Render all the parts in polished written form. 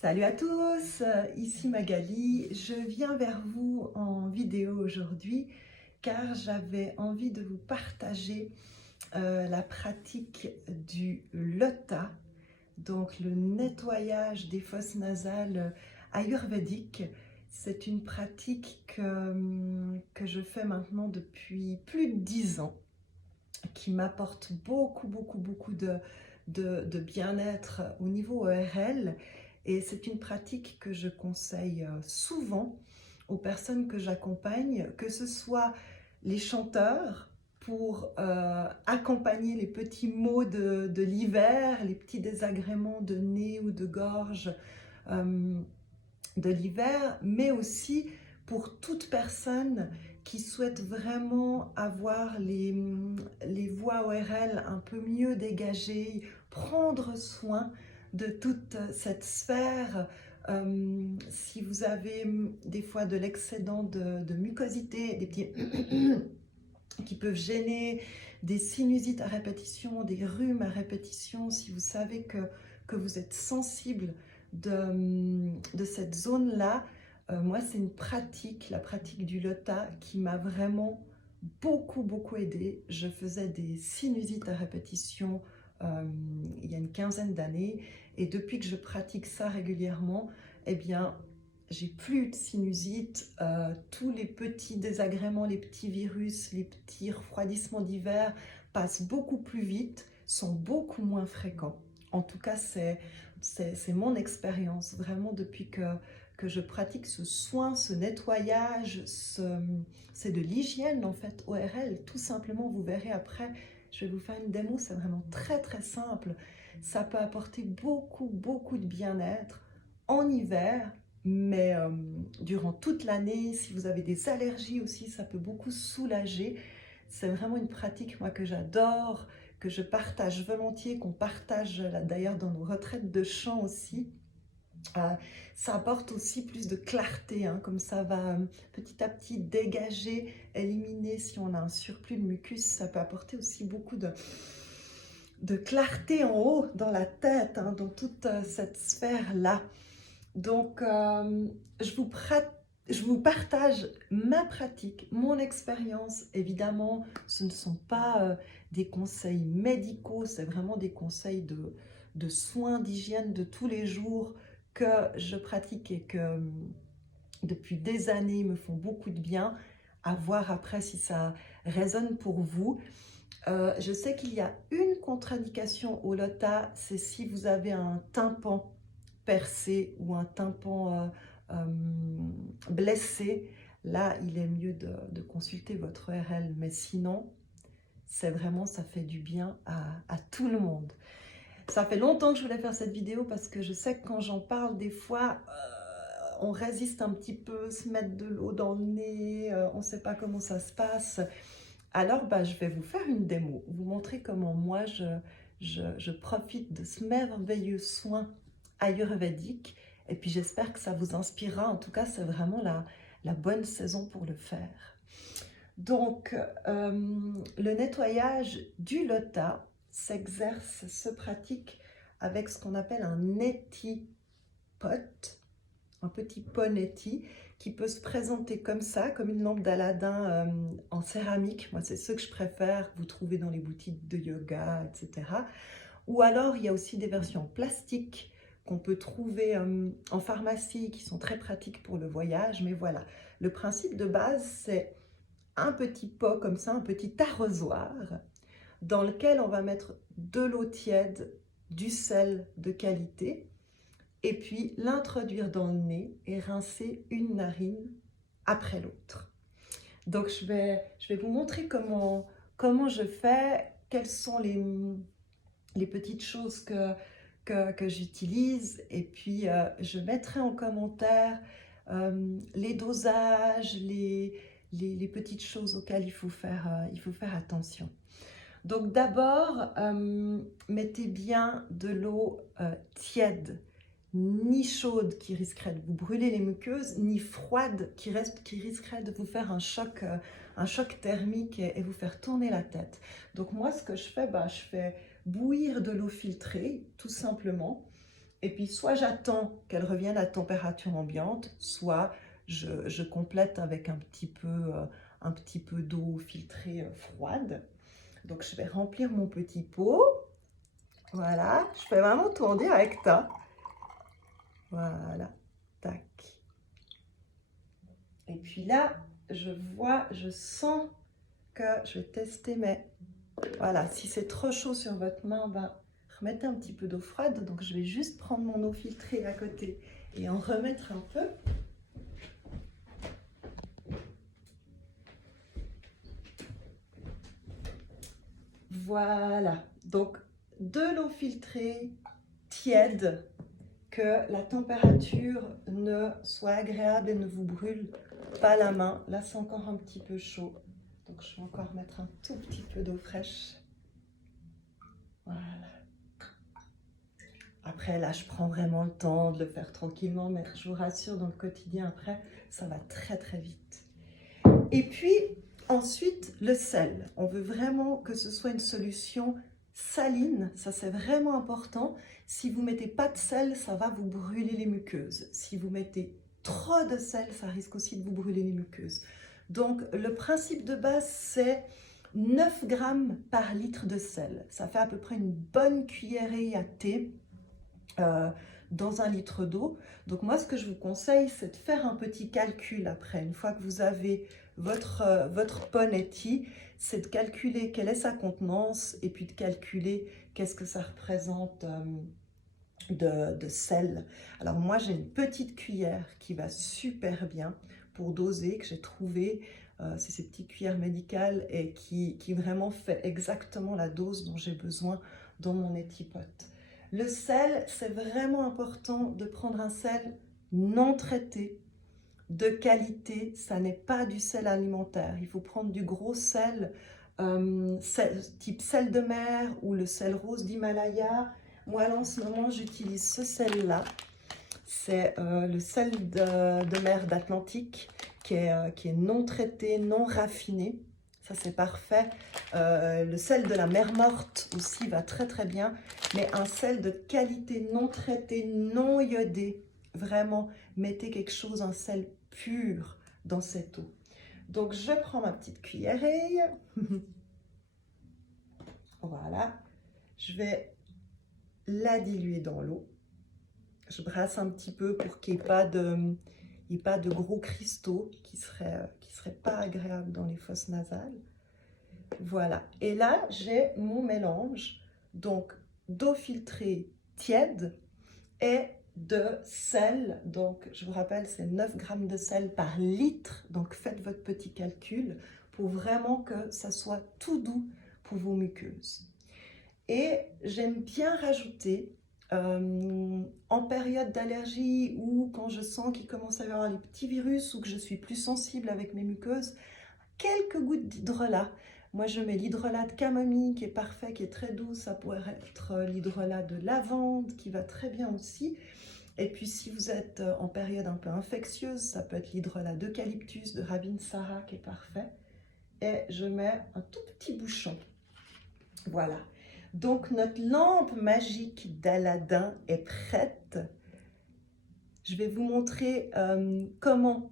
Salut à tous, ici Magali. Je viens vers vous en vidéo aujourd'hui car j'avais envie de vous partager la pratique du Lota, donc le nettoyage des fosses nasales ayurvédique. C'est une pratique que je fais maintenant depuis plus de 10 ans, qui m'apporte beaucoup de bien-être au niveau ORL. Et c'est une pratique que je conseille souvent aux personnes que j'accompagne, que ce soit les chanteurs pour accompagner les petits maux de l'hiver, les petits désagréments de nez ou de gorge euh, de l'hiver, mais aussi pour toute personne qui souhaite vraiment avoir les voies ORL un peu mieux dégagées, prendre soin de toute cette sphère. Si vous avez des fois de l'excédent de mucosité, des petits qui peuvent gêner, des sinusites à répétition, des rhumes à répétition, si vous savez que vous êtes sensible de cette zone-là, moi c'est une pratique, la pratique du Lota, qui m'a vraiment beaucoup aidé. Je faisais des sinusites à répétition il y a une quinzaine d'années, et depuis que je pratique ça régulièrement, eh bien j'ai plus de sinusite, tous les petits désagréments, les petits virus, les petits refroidissements d'hiver passent beaucoup plus vite, sont beaucoup moins fréquents. En tout cas, c'est mon expérience, vraiment depuis que je pratique ce soin, ce nettoyage, c'est de l'hygiène en fait, ORL, tout simplement. Vous verrez après, je vais vous faire une démo, c'est vraiment très simple. Ça peut apporter beaucoup de bien-être en hiver, mais durant toute l'année. Si vous avez des allergies aussi, ça peut beaucoup soulager. C'est vraiment une pratique, moi, que j'adore, que je partage volontiers, qu'on partage d'ailleurs dans nos retraites de chant aussi. Euh, Ça apporte aussi plus de clarté, hein, comme ça va petit à petit dégager, éliminer si on a un surplus de mucus. Ça peut apporter aussi beaucoup de clarté en haut dans la tête, hein, dans toute cette sphère-là. Donc, je vous, je vous partage ma pratique, mon expérience. Évidemment, ce ne sont pas des conseils médicaux, c'est vraiment des conseils de soins, d'hygiène de tous les jours que je pratique et que depuis des années me font beaucoup de bien. À voir après si ça résonne pour vous. Je sais qu'il y a une contre-indication au Lota, c'est si vous avez un tympan percé ou un tympan blessé. Là, il est mieux de consulter votre ORL, mais sinon, c'est vraiment, ça fait du bien à tout le monde. Ça fait longtemps que je voulais faire cette vidéo parce que je sais que quand j'en parle, des fois, on résiste un petit peu, se mettre de l'eau dans le nez, on ne sait pas comment ça se passe. Alors, je vais vous faire une démo, vous montrer comment moi je profite de ce merveilleux soin ayurvédique. Et puis j'espère que ça vous inspirera. En tout cas, c'est vraiment la bonne saison pour le faire. Donc, le nettoyage du Lota s'exerce, se pratique avec ce qu'on appelle un neti pot, un petit pot neti qui peut se présenter comme ça, comme une lampe d'Aladin en céramique. Moi, c'est ce que je préfère, vous trouvez dans les boutiques de yoga, etc. Ou alors, il y a aussi des versions plastiques qu'on peut trouver en pharmacie, qui sont très pratiques pour le voyage. Mais voilà, le principe de base, c'est un petit pot comme ça, un petit arrosoir, dans lequel on va mettre de l'eau tiède, du sel de qualité, et puis l'introduire dans le nez et rincer une narine après l'autre. Donc je vais vous montrer comment je fais, quelles sont les petites choses que j'utilise, et puis je mettrai en commentaire les dosages, les petites choses auxquelles il faut faire attention. Donc d'abord, mettez bien de l'eau tiède, ni chaude qui risquerait de vous brûler les muqueuses, ni froide qui risquerait de vous faire un choc thermique et vous faire tourner la tête. Donc moi, ce que je fais bouillir de l'eau filtrée, tout simplement. Et puis, soit j'attends qu'elle revienne à température ambiante, soit je complète avec un petit peu d'eau filtrée froide. Donc, je vais remplir mon petit pot. Voilà, je fais vraiment tout en direct, hein. Voilà, tac. Et puis là, je sens que je vais tester mes... Voilà, si c'est trop chaud sur votre main, ben, remettez un petit peu d'eau froide. Donc, je vais juste prendre mon eau filtrée à côté et en remettre un peu. Voilà, donc de l'eau filtrée tiède, que la température ne soit agréable et ne vous brûle pas la main. Là, c'est encore un petit peu chaud, donc je vais encore mettre un tout petit peu d'eau fraîche. Voilà. Après, là, je prends vraiment le temps de le faire tranquillement, mais je vous rassure, dans le quotidien, après, ça va très, très vite. Et puis, ensuite, le sel. On veut vraiment que ce soit une solution saline, ça c'est vraiment important. Si vous ne mettez pas de sel, ça va vous brûler les muqueuses. Si vous mettez trop de sel, ça risque aussi de vous brûler les muqueuses. Donc, le principe de base, c'est 9 grammes par litre de sel. Ça fait à peu près une bonne cuillerée à thé dans 1 litre d'eau. Donc moi, ce que je vous conseille, c'est de faire un petit calcul après. Une fois que vous avez votre Ponetti, c'est de calculer quelle est sa contenance et puis de calculer qu'est-ce que ça représente de sel. Alors moi, j'ai une petite cuillère qui va super bien pour doser, que j'ai trouvé. C'est ces petites cuillères médicales et qui vraiment fait exactement la dose dont j'ai besoin dans mon étipote. Le sel, c'est vraiment important de prendre un sel non traité, de qualité. Ça n'est pas du sel alimentaire. Il faut prendre du gros sel, type sel de mer ou le sel rose d'Himalaya. Moi, là, en ce moment, j'utilise ce sel-là. C'est le sel de mer d'Atlantique qui est non traité, non raffiné. Ça, c'est parfait. Le sel de la mer morte aussi va très très bien. Mais un sel de qualité, non traité, non iodé. Vraiment, mettez quelque chose, un sel pur dans cette eau. Donc, je prends ma petite cuillerée. Voilà. Je vais la diluer dans l'eau. Je brasse un petit peu pour qu'il n'y ait pas de gros cristaux qui seraient pas agréables dans les fosses nasales. Voilà. Et là, j'ai mon mélange donc d'eau filtrée tiède et de sel. Donc, je vous rappelle, c'est 9 grammes de sel par litre. Donc, faites votre petit calcul pour vraiment que ça soit tout doux pour vos muqueuses. Et j'aime bien rajouter en période d'allergie ou quand je sens qu'il commence à y avoir les petits virus ou que je suis plus sensible avec mes muqueuses, quelques gouttes d'hydrolat. Moi, je mets l'hydrolat de camomille qui est parfait, qui est très doux. Ça pourrait être l'hydrolat de lavande qui va très bien aussi. Et puis, si vous êtes en période un peu infectieuse, ça peut être l'hydrolat d'eucalyptus, de Ravinsara qui est parfait. Et je mets un tout petit bouchon. Voilà. Donc, notre lampe magique d'Aladin est prête. Je vais vous montrer comment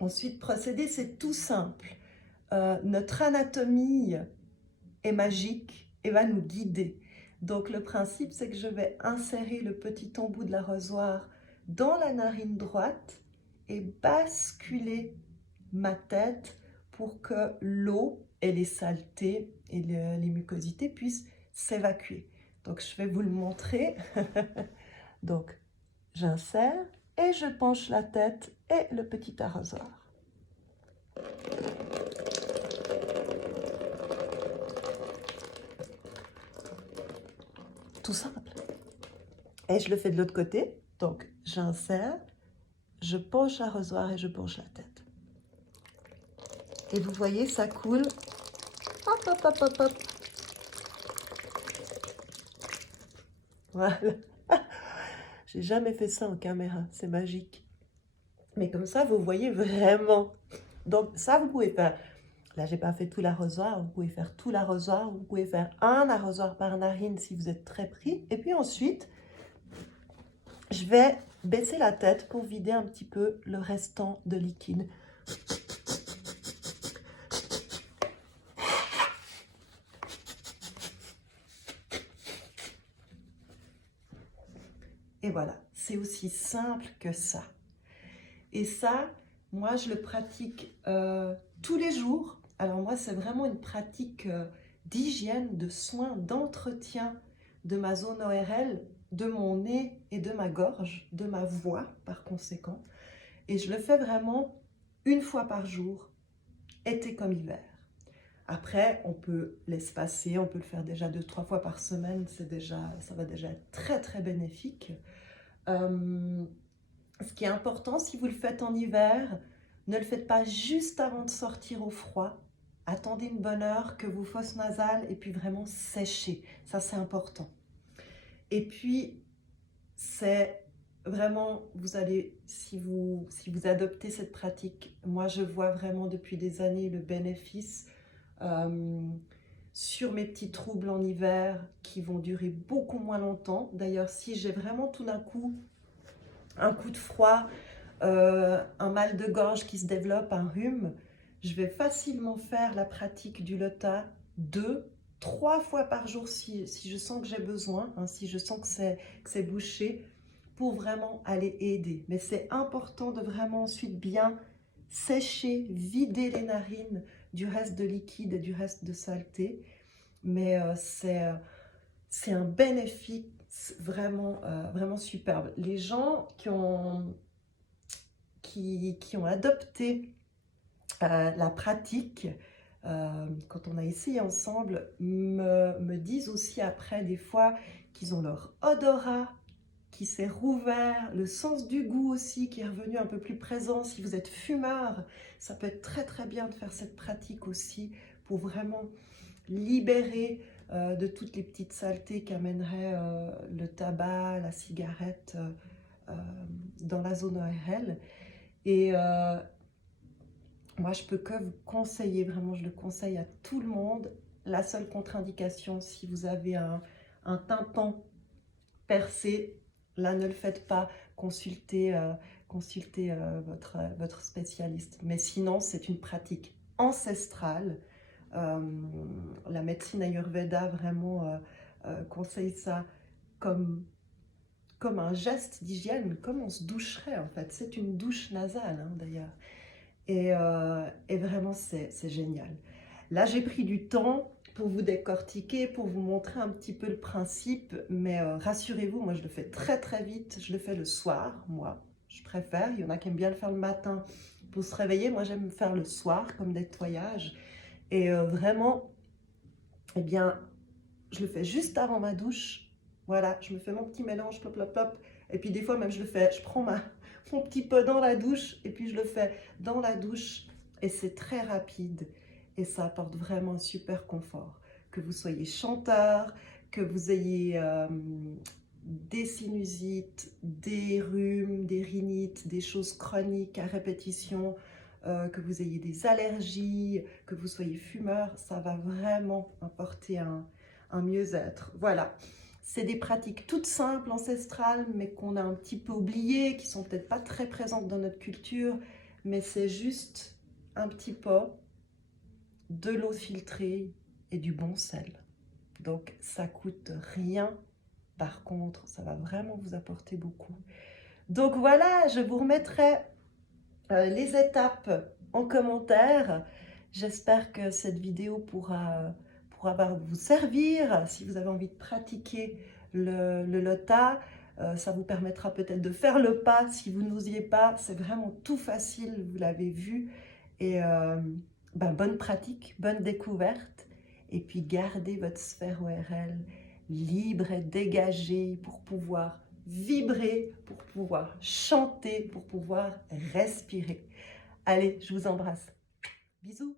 ensuite procéder. C'est tout simple. Notre anatomie est magique et va nous guider. Donc, le principe, c'est que je vais insérer le petit embout de l'arrosoir dans la narine droite et basculer ma tête pour que l'eau et les saletés et les mucosités puissent s'évacuer. Donc, je vais vous le montrer. Donc, j'insère et je penche la tête et le petit arrosoir. Tout simple. Et je le fais de l'autre côté. Donc, j'insère, je penche l'arrosoir et je penche la tête. Et vous voyez, ça coule. Hop, hop, hop, hop, hop. Voilà. J'ai jamais fait ça en caméra, c'est magique. Mais comme ça, vous voyez vraiment. Donc ça, vous pouvez faire. Là, j'ai pas fait tout l'arrosoir. Vous pouvez faire tout l'arrosoir. Vous pouvez faire un arrosoir par narine si vous êtes très pris. Et puis ensuite, je vais baisser la tête pour vider un petit peu le restant de liquide. Et voilà, c'est aussi simple que ça. Et ça, moi, je le pratique tous les jours. Alors moi, c'est vraiment une pratique d'hygiène, de soins, d'entretien de ma zone ORL, de mon nez et de ma gorge, de ma voix par conséquent. Et je le fais vraiment une fois par jour, été comme hiver. Après, on peut l'espacer, on peut le faire déjà 2-3 fois par semaine, ça va déjà être très très bénéfique. Ce qui est important, si vous le faites en hiver, ne le faites pas juste avant de sortir au froid. Attendez une bonne heure que vos fosses nasales et puis vraiment sécher. Ça, c'est important. Et puis, c'est vraiment, vous allez, si vous adoptez cette pratique, moi, je vois vraiment depuis des années le bénéfice sur mes petits troubles en hiver qui vont durer beaucoup moins longtemps. D'ailleurs, si j'ai vraiment tout d'un coup un coup de froid, un mal de gorge qui se développe, un rhume, je vais facilement faire la pratique du Lota 2-3 fois par jour si je sens que j'ai besoin, hein, si je sens que c'est bouché, pour vraiment aller aider. Mais c'est important de vraiment ensuite bien sécher, vider les narines du reste de liquide et du reste de saleté. Mais c'est un bénéfice vraiment, vraiment superbe. Les gens qui ont adopté la pratique, quand on a essayé ensemble, me disent aussi après des fois qu'ils ont leur odorat qui s'est rouvert, le sens du goût aussi qui est revenu un peu plus présent. Si vous êtes fumeur, ça peut être très très bien de faire cette pratique aussi pour vraiment libérer de toutes les petites saletés qu'amènerait le tabac, la cigarette dans la zone ORL. Et moi, je peux que vous conseiller, vraiment, je le conseille à tout le monde. La seule contre-indication, si vous avez un tympan percé, là, ne le faites pas, consultez votre spécialiste. Mais sinon, c'est une pratique ancestrale. La médecine Ayurveda vraiment conseille ça comme un geste d'hygiène, comme on se doucherait en fait. C'est une douche nasale hein, d'ailleurs. Et vraiment, c'est génial. Là, j'ai pris du temps pour vous décortiquer, pour vous montrer un petit peu le principe, mais rassurez-vous, moi je le fais très très vite, je le fais le soir, moi, je préfère. Il y en a qui aiment bien le faire le matin pour se réveiller, moi j'aime le faire le soir comme nettoyage. Et vraiment, eh bien, je le fais juste avant ma douche. Voilà, je me fais mon petit mélange, plop, plop, plop. Et puis des fois même, je prends mon petit pot dans la douche et puis je le fais dans la douche. Et c'est très rapide et ça apporte vraiment un super confort. Que vous soyez chanteur, que vous ayez des sinusites, des rhumes, des rhinites, des choses chroniques à répétition, que vous ayez des allergies, que vous soyez fumeur, ça va vraiment apporter un mieux-être. Voilà, c'est des pratiques toutes simples, ancestrales, mais qu'on a un petit peu oubliées, qui sont peut-être pas très présentes dans notre culture, mais c'est juste un petit pot, de l'eau filtrée et du bon sel. Donc ça coûte rien, par contre, ça va vraiment vous apporter beaucoup. Donc voilà, je vous remettrai les étapes en commentaire. J'espère que cette vidéo pourra vous servir. Si vous avez envie de pratiquer le Lota, ça vous permettra peut-être de faire le pas si vous n'osiez pas. C'est vraiment tout facile, vous l'avez vu. Et bonne pratique, bonne découverte. Et puis gardez votre sphère ORL libre et dégagée pour pouvoir vibrer, pour pouvoir chanter, pour pouvoir respirer. Allez, je vous embrasse. Bisous.